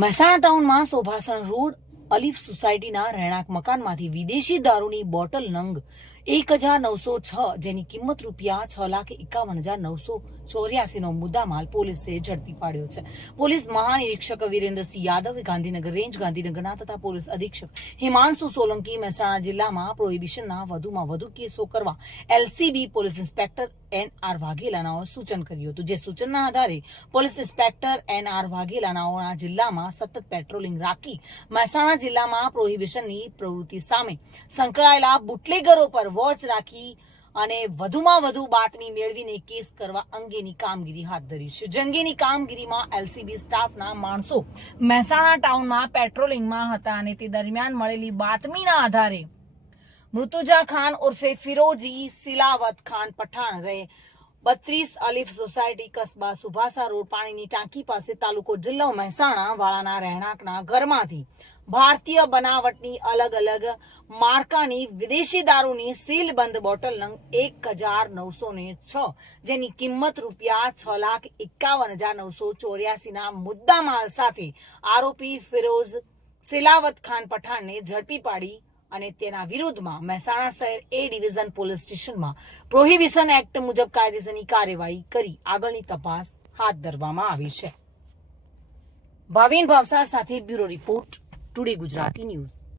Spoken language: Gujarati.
મહેસાણા ટાઉનમાં શોભાસણ રોડ અલીફ સોસાયટીના રહેણાંક મકાનમાંથી વિદેશી દારૂની બોટલ નંગ 1906 જેની કિંમત રૂપિયા 6,51,984 નો મુદ્દામાલ પોલીસે ઝડપી પાડ્યો છે. પોલીસ મહાનિરીક્ષક વીરેન્દ્રસિંહ યાદવ ગાંધીનગર રેન્જ ગાંધીનગરના તથા પોલીસ અધિક્ષક હિમાંશુ સોલંકી મહેસાણા જિલ્લામાં પ્રોહિબિશનના વધુમાં વધુ કેસો કરવા એલસીબી પોલીસ ઇન્સ્પેક્ટર એનઆર વાઘેલાનાઓએ સૂચન કર્યું હતું. જે સૂચનના આધારે પોલીસ ઇન્સ્પેક્ટર એનઆર વાઘેલાનાઓના જિલ્લામાં સતત પેટ્રોલિંગ રાખી મહેસાણા જિલ્લામાં પ્રોહિબિશનની પ્રવૃત્તિ સામે સંકળાયેલા બુટલેગરો પર વોચ રાખી અને વધુમાં વધુ બાતમી મેળવીને કેસ કરવા અંગેની કામગીરી હાથ ધરી છે. જંગીની કામગીરીમાં એલસીબી સ્ટાફના માણસો મહેસાણા ટાઉનમાં પેટ્રોલિંગમાં હતા અને તે દરમિયાન મળેલી બાતમીના આધારે મૃતુજા ખાન ઉર્ફે ફિરોજી સિલાવત ખાન પઠાણ રહે 32 અલીફ સોસાયટી કસ્બા સુભાષા રોડ પાણીની ટાંકી પાસે તાલુકો જિલ્લો મહેસાણા વાળાના રહેણાંકના ઘરમાંથી ભારતીય બનાવટની અલગ અલગ માર્કાની વિદેશી દારૂની સીલબંધ બોટલ નંગ 1906 જેની કિંમત રૂપિયા 6,51,984 ના મુદ્દામાલ સાથે આરોપી ફિરોઝ સિલાવત ખાન પઠાણને ઝડપી પાડી અને તેના વિરુદ્ધમાં મહેસાણા શહેર એ ડિવિઝન પોલીસ સ્ટેશનમાં પ્રોહિબિશન એક્ટ મુજબ કાયદેસરની કાર્યવાહી કરી આગળની તપાસ હાથ ધરવામાં આવી છે. ભાવિન ભાવસાર સાથે bureau report, today Gujarati news.